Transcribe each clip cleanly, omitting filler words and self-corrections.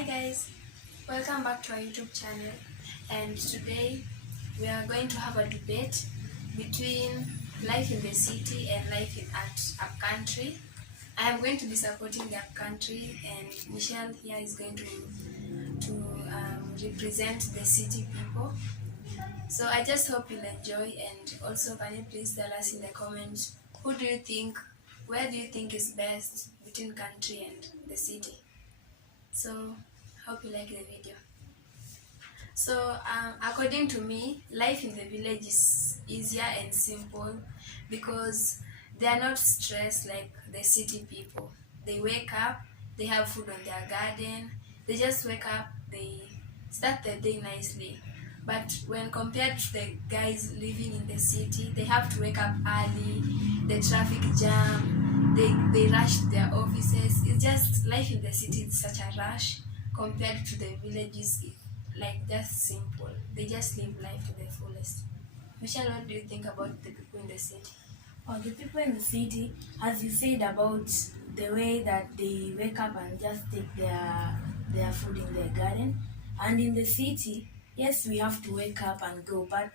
Hi guys, welcome back to our YouTube channel, and today we are going to have a debate between life in the city and life in upcountry. I am going to be supporting the upcountry, and Michelle here is going to represent the city people. So I just hope you'll enjoy, and also can you please tell us in the comments where do you think is best between country and the city? So hope you like the video. So according to me, life in the village is easier and simple because they are not stressed like the city people. They wake up, they have food on their garden, they just wake up, they start their day nicely. But when compared to the guys living in the city, they have to wake up early, the traffic jam, they rush to their offices. It's just life in the city is such a rush compared to the villages, like just simple. They just live life to the fullest. Michelle, what do you think about the people in the city? Or the people in the city, as you said about the way that they wake up and just take their food in their garden. And in the city, yes, we have to wake up and go, but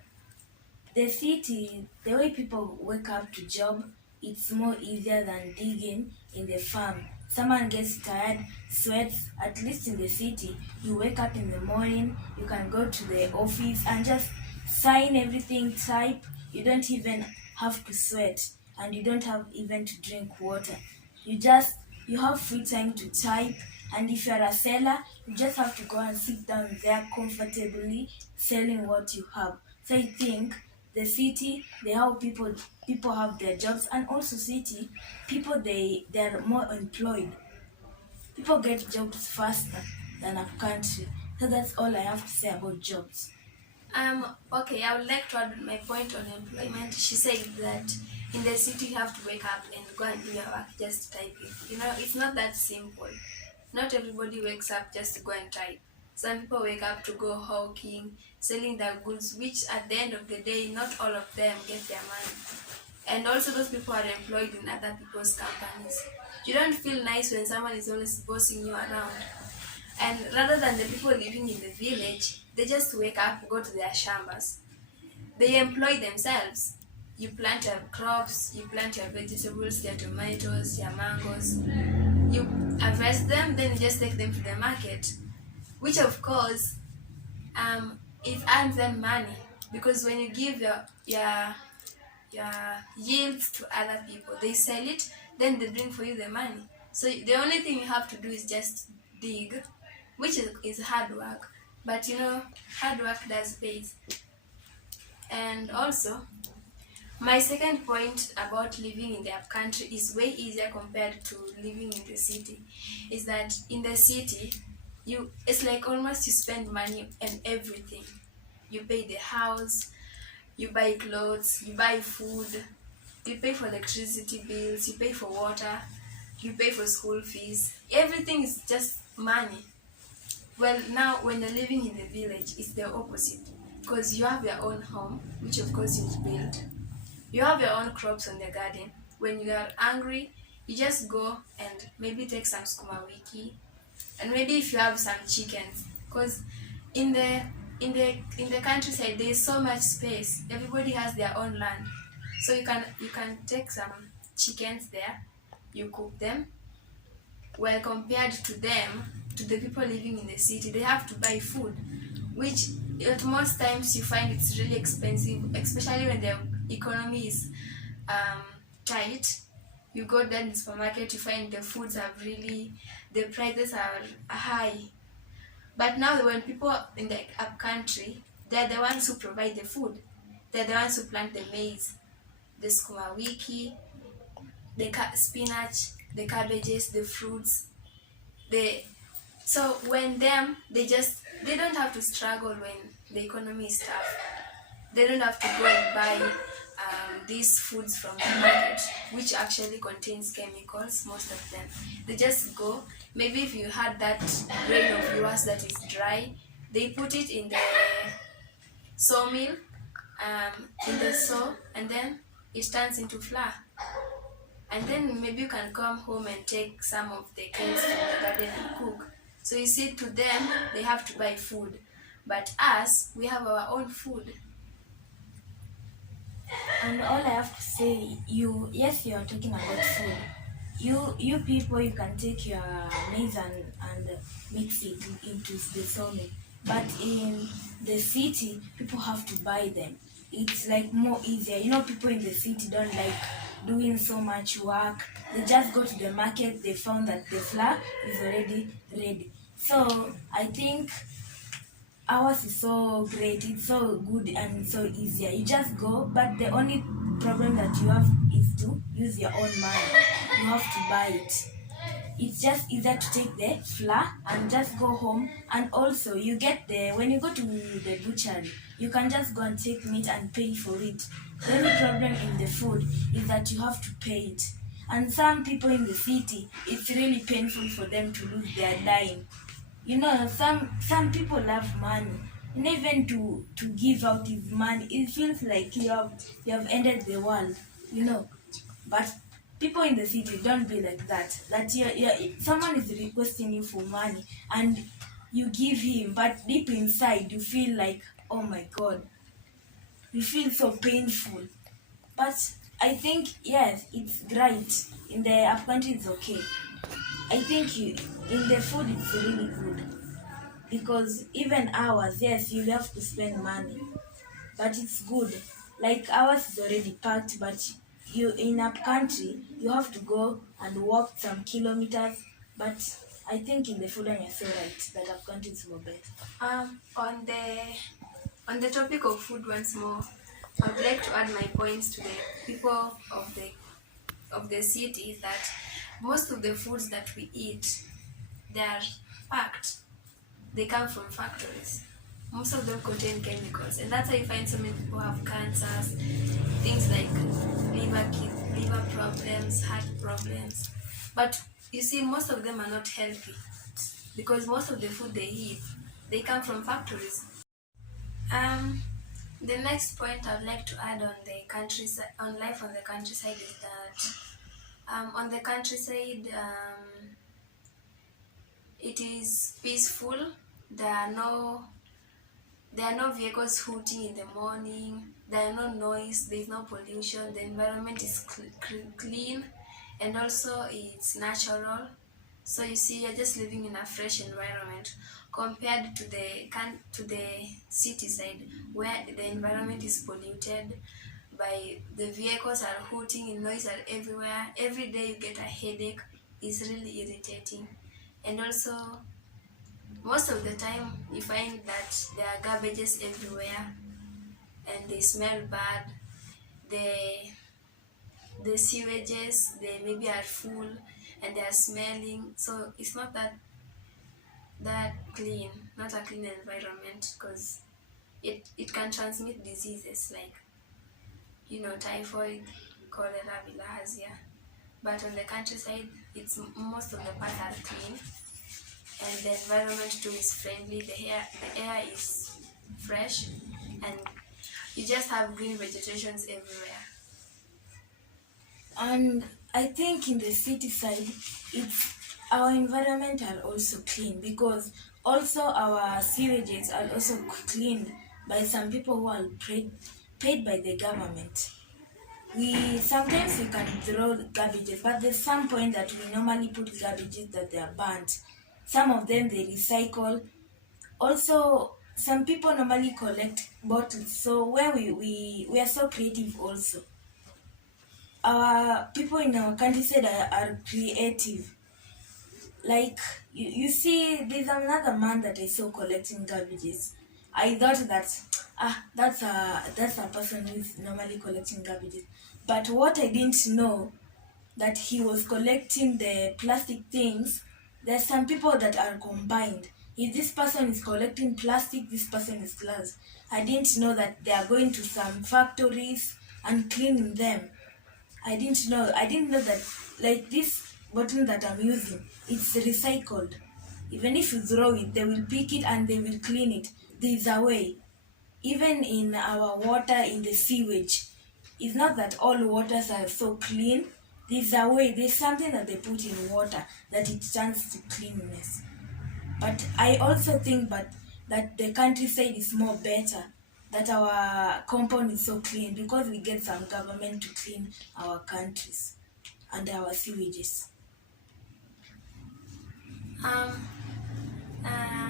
the city, the way people wake up to job, it's more easier than digging in the farm. Someone gets tired, sweats. At least in the city, you wake up in the morning, you can go to the office and just sign everything, type. You don't even have to sweat, and you don't have even to drink water. You have free time to type, and if you're a seller, you just have to go and sit down there comfortably selling what you have. So I think the city, they have people have their jobs, and also city people, they're more employed. People get jobs faster than up country. So that's all I have to say about jobs. Okay, I would like to add my point on employment. She said that in the city you have to wake up and go and do your work just typing. It's not that simple. Not everybody wakes up just to go and type. Some people wake up to go hawking, selling their goods, which at the end of the day, not all of them get their money. And also those people are employed in other people's companies. You don't feel nice when someone is always bossing you around. And rather than the people living in the village, they just wake up, go to their shambas. They employ themselves. You plant your crops, you plant your vegetables, your tomatoes, your mangoes. You harvest them, then you just take them to the market, which of course, it earns them money because when you give your yields to other people, they sell it, then they bring for you the money. So the only thing you have to do is just dig, which is hard work, but hard work does pay. And also, my second point about living in the upcountry is way easier compared to living in the city. Is that in the city, it's like almost you spend money on everything. You pay the house, you buy clothes, you buy food, you pay for electricity bills, you pay for water, you pay for school fees. Everything is just money. Well, now when you're living in the village, it's the opposite because you have your own home, which of course you've built. You have your own crops on the garden. When you are hungry, you just go and maybe take some skuma wiki, and maybe if you have some chickens, because in the countryside there is so much space. Everybody has their own land, so you can take some chickens there, you cook them. Well, compared to the people living in the city, they have to buy food, which at most times you find it's really expensive, especially when the economy is um, tight. You go down the supermarket, you find the prices are high. But now when people in the up country, they're the ones who provide the food. They're the ones who plant the maize, the skuma wiki, the spinach, the cabbages, the fruits. The So when they don't have to struggle when the economy is tough. They don't have to go and buy these foods from the market, which actually contains chemicals, most of them. They just go, maybe if you had that grain of yours that is dry, they put it in the sawmill, in the saw, and then it turns into flour. And then maybe you can come home and take some of the cakes from the garden and cook. So you see, to them, they have to buy food. But us, we have our own food. And all I have to say, yes, you are talking about food. You people, you can take your maize and mix it into the sawmill. But in the city, people have to buy them. It's like more easier. You know, people in the city don't like doing so much work. They just go to the market, they found that the flour is already ready. So I think ours is so great, it's so good and so easier. You just go, but the only problem that you have is to use your own money. You have to buy it. It's just easier to take the flour and just go home. And also, you get the when you go to the butchery, you can just go and take meat and pay for it. The only problem in the food is that you have to pay it. And some people in the city, it's really painful for them to lose their dime. You know, some people love money, and even to give out his money, it feels like you have ended the world. You know, but people in the city don't be like that. That someone is requesting you for money and you give him, but deep inside you feel like, oh my God, you feel so painful. But I think yes, it's right. In the up country, it's okay. I think in the food it's really good because even ours, yes, you have to spend money, but it's good. Like ours is already packed, but you in up country you have to go and walk some kilometers. But I think in the food and you're so right that up country is more better. On the topic of food once more, I would like to add my points to the people of the city that most of the foods that we eat, they are packed. They come from factories. Most of them contain chemicals, and that's why you find so many people have cancers, things like liver problems, heart problems. But you see, most of them are not healthy because most of the food they eat, they come from factories. Um, the next point I'd like to add on the countryside, on life on the countryside, is that on the countryside, it is peaceful. There are no vehicles hooting in the morning. There are no noise. There is no pollution. The environment is clean, and also it's natural. So you see, you're just living in a fresh environment compared to the city side where the environment is polluted by the vehicles are hooting and noise are everywhere. Every day you get a headache. It's really irritating, and also most of the time you find that there are garbages everywhere and they smell bad. The sewages, they maybe are full and they are smelling, so it's not that clean, not a clean environment, because it can transmit diseases like typhoid, cholera, bilharzia. But on the countryside, it's most of the parts are clean, and the environment too is friendly. The air is fresh, and you just have green vegetations everywhere. And I think in the city side, it's our environment are also clean because also our sewages are also cleaned by some people who are paid by the government. We sometimes we can throw garbages, but there's some point that we normally put garbages that they are burnt. Some of them they recycle. Also, some people normally collect bottles. So where we are so creative also. Our people in our country said are creative. Like you see, there's another man that I saw collecting garbages. I thought that that's a person who is normally collecting garbages. But what I didn't know that he was collecting the plastic things. There's some people that are combined. If this person is collecting plastic, this person is glass. I didn't know that they are going to some factories and cleaning them. I didn't know. I didn't know that like this bottle that I'm using, it's recycled. Even if you throw it, they will pick it and they will clean it. There's a way. Even in our water in the sewage, it's not that all waters are so clean. There's a way. There's something that they put in water that it turns to cleanliness. But I also think that the countryside is more better, that our compound is so clean because we get some government to clean our countries and our sewages. Um, uh,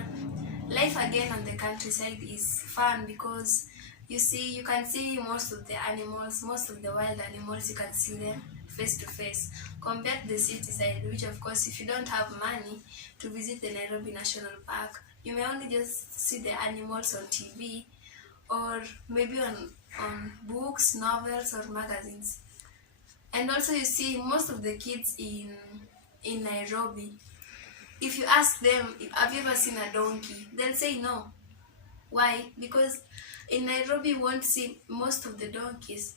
Life again on the countryside is fun because you can see most of the animals, most of the wild animals, you can see them face to face. Compared to the city side, which of course, if you don't have money to visit the Nairobi National Park, you may only just see the animals on TV or maybe on books, novels, or magazines. And also, you see most of the kids in Nairobi, if you ask them, have you ever seen a donkey? They'll say no. Why? Because in Nairobi, you won't see most of the donkeys.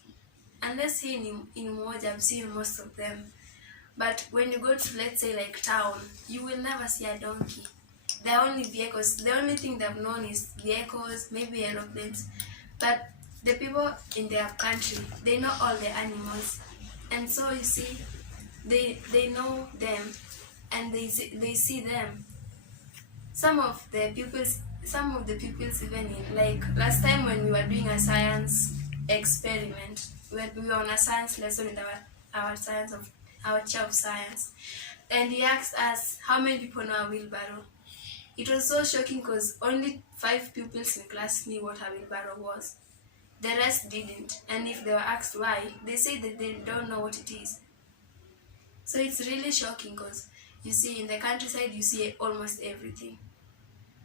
Unless here in Umoja, I've seen most of them. But when you go to, let's say, like town, you will never see a donkey. They're only vehicles. The only thing they've known is vehicles, maybe aeroplanes. But the people in their country, they know all the animals. And so you see, they know them and they see them. Some of the pupils even in, like last time when we were doing a science experiment, when we were on a science lesson with our science of our chair of science, and he asked us how many people know a wheelbarrow. It was so shocking because only 5 pupils in class knew what a wheelbarrow was. The rest didn't, and if they were asked why, they say that they don't know what it is. So it's really shocking because you see in the countryside you see almost everything.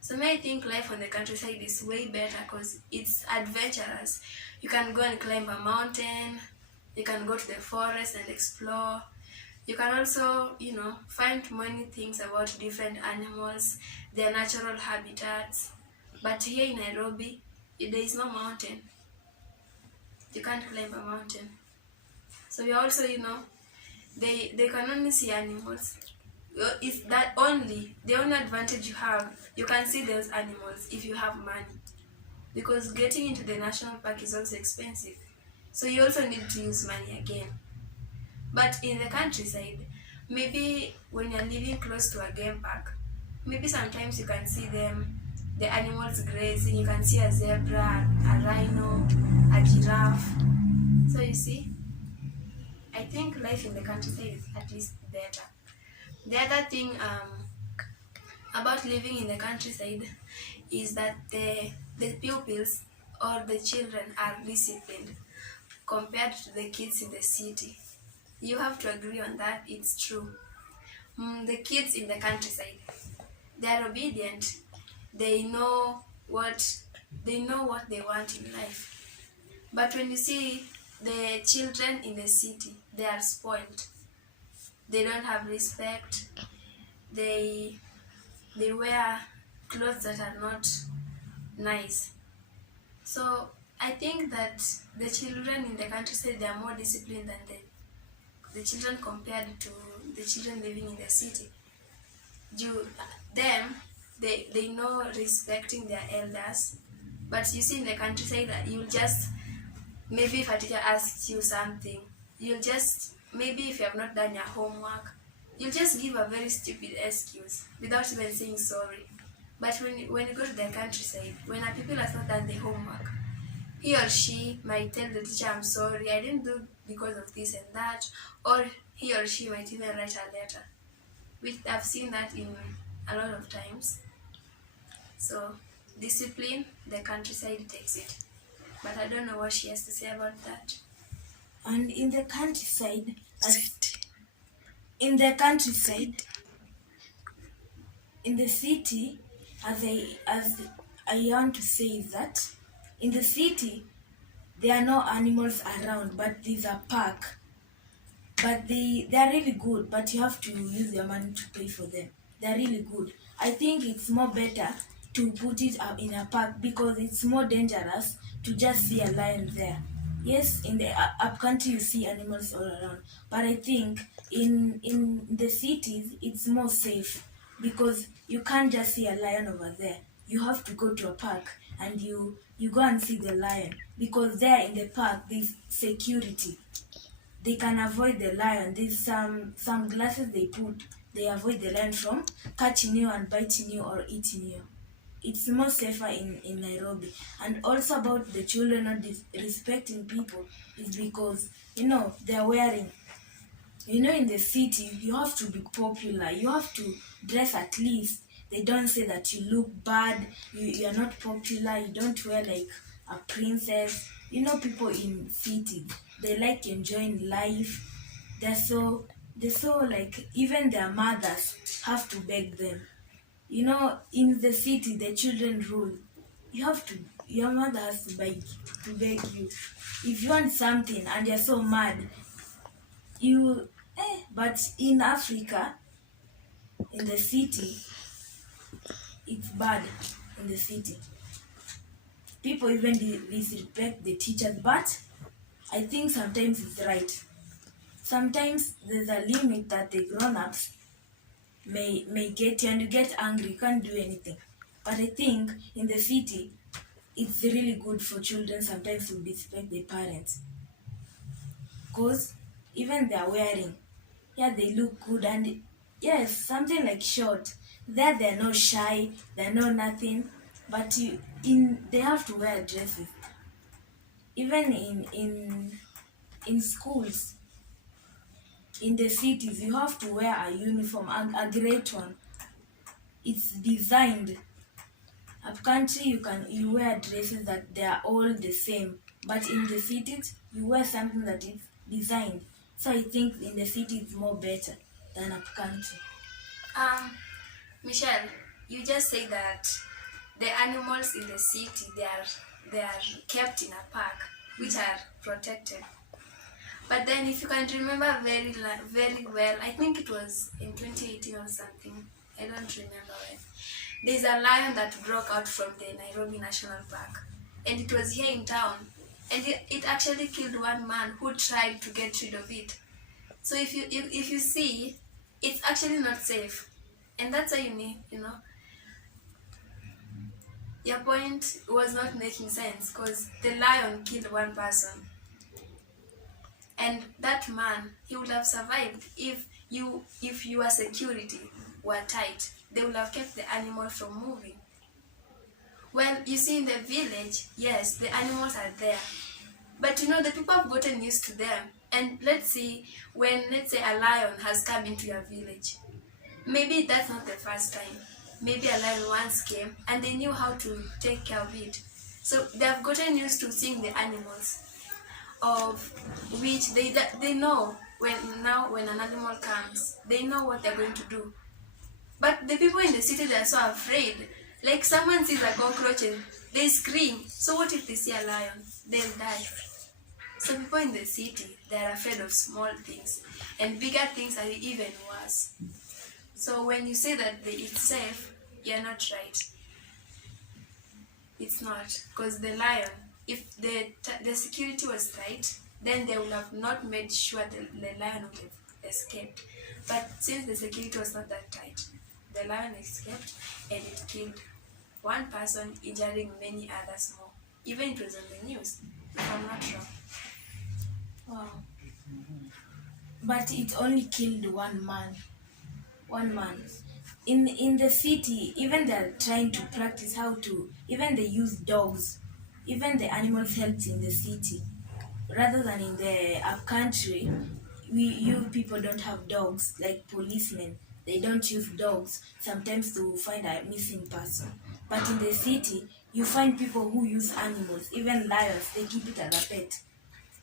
So may I think life on the countryside is way better because it's adventurous. You can go and climb a mountain, you can go to the forest and explore. You can also, find many things about different animals, their natural habitats. But here in Nairobi, there is no mountain. You can't climb a mountain. So you also, they can only see animals. Is that only the only advantage you have? You can see those animals if you have money, because getting into the national park is also expensive. So you also need to use money again. But in the countryside, maybe when you're living close to a game park, maybe sometimes you can see them, the animals grazing. You can see a zebra, a rhino, a giraffe. So you see, I think life in the countryside is at least better. The other thing about living in the countryside is that the pupils or the children are disciplined compared to the kids in the city. You have to agree on that, it's true. The kids in the countryside, they are obedient. They know what they want in life. But when you see the children in the city, they are spoiled. They don't have respect. They wear clothes that are not nice. So I think that the children in the countryside, they are more disciplined than the children compared to the children living in the city. You them they know respecting their elders, but you see in the countryside that you'll just, maybe if a teacher asks you something, you'll just, maybe if you have not done your homework, you'll just give a very stupid excuse without even saying sorry. But when you go to the countryside, when a people has not done the homework, he or she might tell the teacher, I'm sorry, I didn't do because of this and that, or he or she might even write a letter. Which I've seen that in a lot of times. So discipline, the countryside takes it. But I don't know what she has to say about that. And in the countryside, in the countryside, in the city, as I want to say is that in the city there are no animals around, but there's a park. But they are really good, but you have to use your money to pay for them. They are really good. I think it's more better to put it up in a park because it's more dangerous to just see a lion there. Yes, in the up country you see animals all around, but I think in the cities it's more safe because you can't just see a lion over there. You have to go to a park and you go and see the lion because there in the park there's security. They can avoid the lion. There's some glasses they put they avoid the lion from catching you and biting you or eating you. It's more safer in Nairobi. And also about the children not respecting people is because, they're wearing, in the city, you have to be popular. You have to dress at least. They don't say that you look bad, you're not popular, you don't wear like a princess. People in cities, they like enjoying life. They're so like, even their mothers have to beg them. In the city, the children rule. Your mother has to beg you. If you want something and you're so mad, but in Africa, in the city, it's bad. In the city, people even disrespect the teachers, but I think sometimes it's right. Sometimes there's a limit that the grown-ups may get you, and you get angry, you can't do anything. But I think in the city, it's really good for children sometimes to respect their parents, because even they're wearing, yeah, they look good. And yes, something like short, there they're not shy, they're not nothing. But they have to wear dresses. Even in schools, in the cities, you have to wear a uniform, a great one. It's designed. Up country, you wear dresses that they are all the same, but in the cities, you wear something that is designed. So I think in the city it's more better than up country. Michelle, you just say that the animals in the city, they are kept in a park, which are protected. But then, if you can remember very well, I think it was in 2018 or something. I don't remember when. There's a lion that broke out from the Nairobi National Park, and it was here in town. And it actually killed one man who tried to get rid of it. So if you see, it's actually not safe, and that's why you need, your point was not making sense, because the lion killed one person, and that man, he would have survived if your security were tight. They would have kept the animal from moving. Well, you see, in the village, yes, the animals are there, but the people have gotten used to them. And let's say a lion has come into your village, maybe that's not the first time. Maybe a lion once came and they knew how to take care of it. So they have gotten used to seeing the animals, of which they know when an animal comes, they know what they're going to do. But the people in the city, they're so afraid. Like, someone sees a cockroach and they scream. So what if they see a lion? They'll die. So people in the city, they're afraid of small things, and bigger things are even worse. So when you say that it's safe, you're not right. It's not, because the lion, if the security was tight, then they would have not made sure the lion would have escaped. But since the security was not that tight, the lion escaped, and it killed one person, injuring many others more. Even it was on the news, if I'm not wrong. Wow. But it only killed one man. One man. In the city, even they're trying to practice how to, even they use dogs. Even the animals helped in the city. Rather than in the up country, you people don't have dogs, like policemen. They don't use dogs sometimes to find a missing person. But in the city, you find people who use animals, even lions, they keep it as a pet.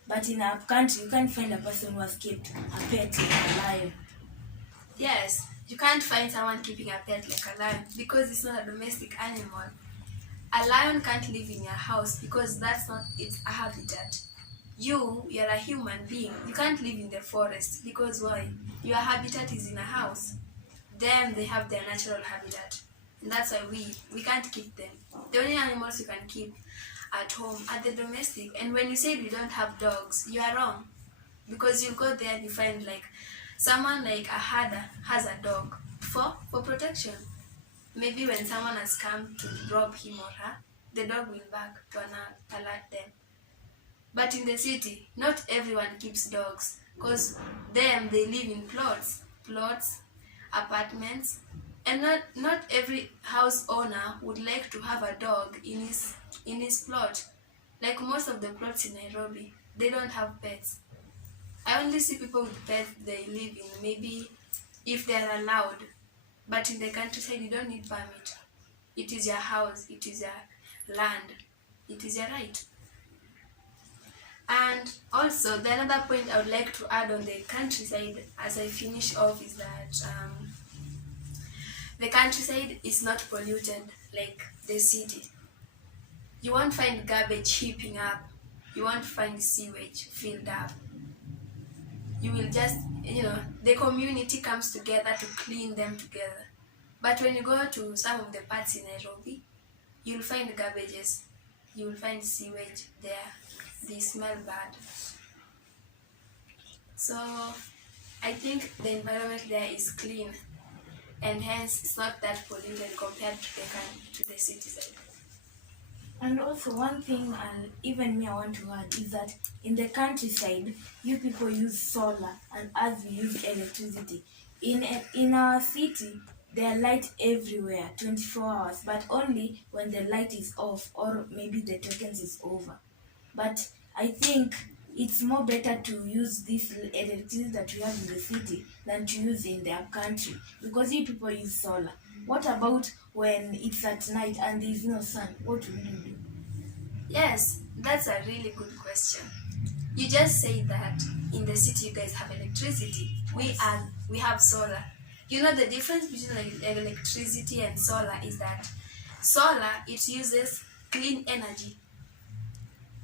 But in our country, you can't find a person who has kept a pet like a lion. Yes, you can't find someone keeping a pet like a lion, because it's not a domestic animal. A lion can't live in your house because that's not its habitat. You're a human being. You can't live in the forest, because why? Your habitat is in a house. Them, they have their natural habitat, and that's why we can't keep them. The only animals you can keep at home are the domestic. And when you say we don't have dogs, you are wrong, because you go there and you find like someone like a herder has a dog for protection. Maybe when someone has come to rob him or her, the dog will bark to alert them. But in the city, not everyone keeps dogs, because they live in plots, apartments, and not every house owner would like to have a dog in his plot. Like most of the plots in Nairobi, they don't have pets. I only see people with pets they live in, maybe if they are allowed. But in the countryside, you don't need permit. It is your house, it is your land, it is your right. And also, the another point I would like to add on the countryside as I finish off is that the countryside is not polluted like the city. You won't find garbage heaping up, you won't find sewage filled up. You will just, the community comes together to clean them together. But when you go to some of the parts in Nairobi, you'll find garbages, you'll find sewage there, they smell bad. So I think the environment there is clean, and hence it's not that polluted compared to the city side. And also one thing, and even me I want to add, is that in the countryside, you people use solar and us we use electricity. In our city, there are light everywhere, 24 hours, but only when the light is off or maybe the tokens is over. But I think it's more better to use this electricity that we have in the city than to use in their country, because you people use solar. What about when it's at night and there's no sun? What will you do? Yes, that's a really good question. You just say that in the city you guys have electricity. We have solar. You know the difference between electricity and solar is that solar, it uses clean energy.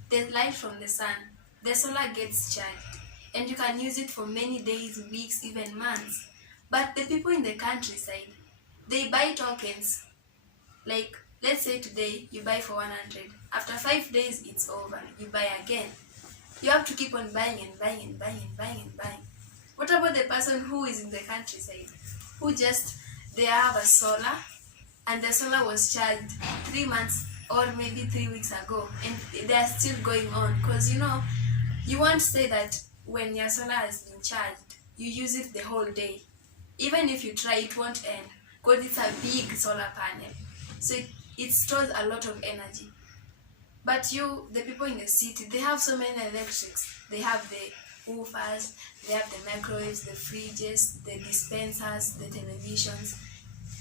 The light from the sun. The solar gets charged and you can use it for many days, weeks, even months. But the people in the countryside, they buy tokens. Like, let's say today you buy for 100. After 5 days, it's over. You buy again. You have to keep on buying and buying and buying and buying and buying. What about the person who is in the countryside? Who they have a solar and the solar was charged 3 months or maybe 3 weeks ago and they are still going on. Because you won't say that when your solar has been charged, you use it the whole day. Even if you try, it won't end because it's a big solar panel. So it stores a lot of energy. But the people in the city, they have so many electrics. They have the woofers, they have the microwaves, the fridges, the dispensers, the televisions,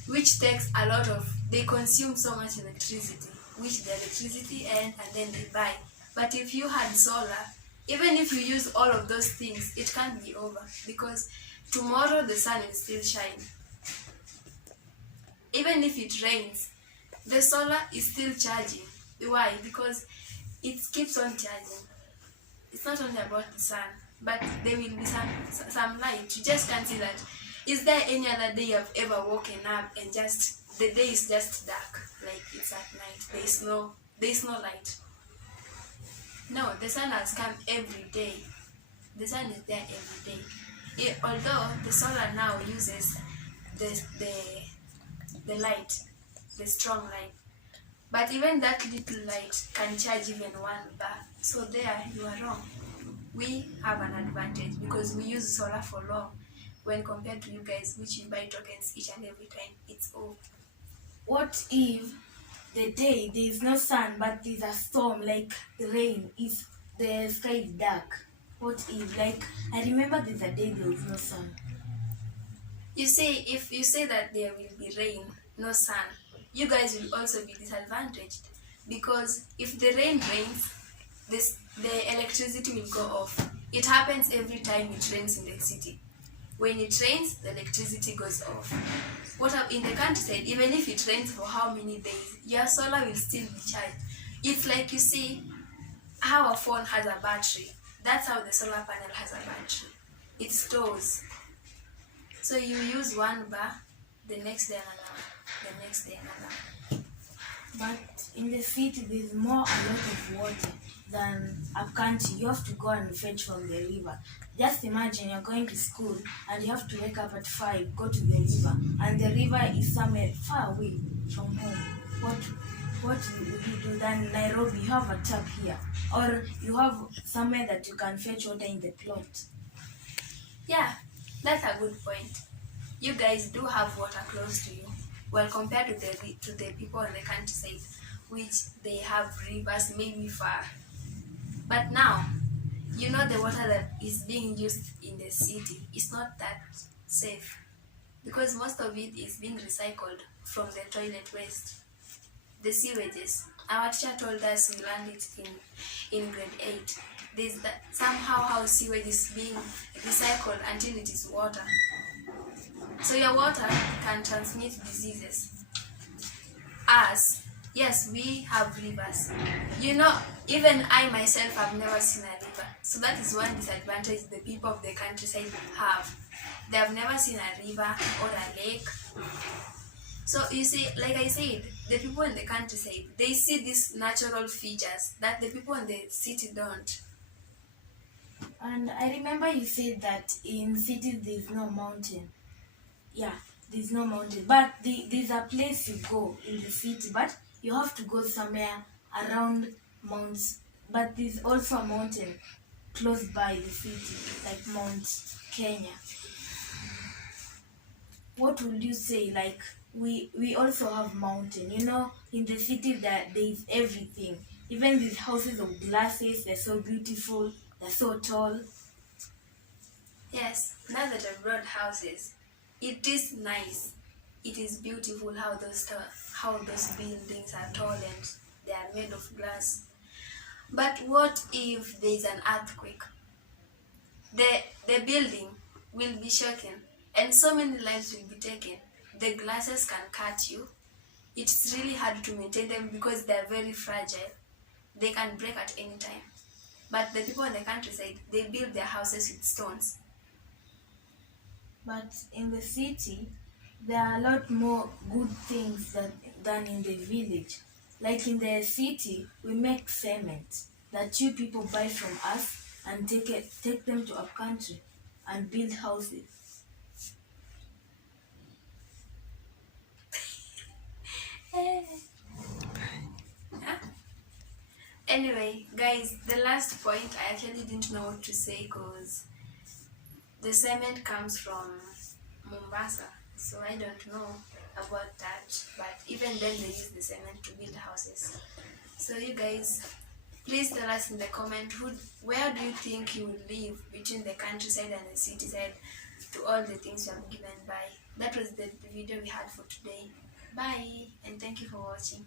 which takes a lot of, they consume so much electricity, which the electricity and then they buy. But if you had solar, even if you use all of those things, it can't be over because tomorrow the sun will still shine. Even if it rains, the solar is still charging. Why? Because it keeps on charging. It's not only about the sun, but there will be some light. You just can't see that. Is there any other day you've ever woken up and just the day is just dark, like it's at night? There is no light. No, the sun has come every day. The sun is there every day. Although the solar now uses the light, the strong light. But even that little light can charge even 1 bar. So there, you are wrong. We have an advantage because we use solar for long when compared to you guys, which you buy tokens each and every time it's off. What if the day there is no sun but there's a storm, like the rain, if the sky is dark? What if, like, I remember there's a day there was no sun. You see, if you say that there will be rain, no sun, you guys will also be disadvantaged because if the rain rains, the electricity will go off. It happens every time it rains in the city. When it rains, the electricity goes off. In the countryside, even if it rains for how many days, your solar will still be charged. It's like you see how a phone has a battery. That's how the solar panel has a battery. It stores. So you use 1 bar, the next day another, the next day another. But in the city, there's a lot of water than a country. You have to go and fetch from the river. Just imagine you're going to school and you have to wake up at 5, go to the river, and the river is somewhere far away from home. What will you do? Then Nairobi, you have a tap here, or you have somewhere that you can fetch water in the plot. Yeah, that's a good point. you guys do have water close to you, well compared to the people on the countryside, which they have rivers maybe far. But now, you know, the water that is being used in the city is not that safe because most of it is being recycled from the toilet waste, the sewages. Our teacher told us, we learned it in grade 8. There's that somehow how sewage is being recycled until it is water. So your water can transmit diseases. Us, yes, we have rivers. You know, even I myself have never seen a river. So that is one disadvantage the people of the countryside have. They have never seen a river or a lake. So you see, like I said, the people in the countryside, they see these natural features that the people in the city don't. And I remember you said that in cities there's no mountain. Yeah, there's no mountain. But there's a place you go in the city, but you have to go somewhere around mounts. But there's also a mountain close by the city, like Mount Kenya. What would you say? Like we also have mountain. You know, in the city that there is everything. Even these houses of glasses, they're so beautiful, they're so tall. Yes, now that I've brought houses, it is nice. It is beautiful how those buildings are tall and they are made of glass. But what if there is an earthquake? The building will be shaken and so many lives will be taken. The glasses can cut you. It's really hard to maintain them because they are very fragile. They can break at any time. But the people in the countryside, they build their houses with stones. But in the city, there are a lot more good things than in the village. Like in the city, we make cement that you people buy from us and take them to our country and build houses. Huh? Anyway, guys, the last point I actually didn't know what to say because the cement comes from Mombasa, so I don't know about that. But even then, they use the cement to build houses. So you guys, please tell us in the comment where do you think you will live between the countryside and the city side to all the things you have given by. That was the video we had for today. Bye and thank you for watching.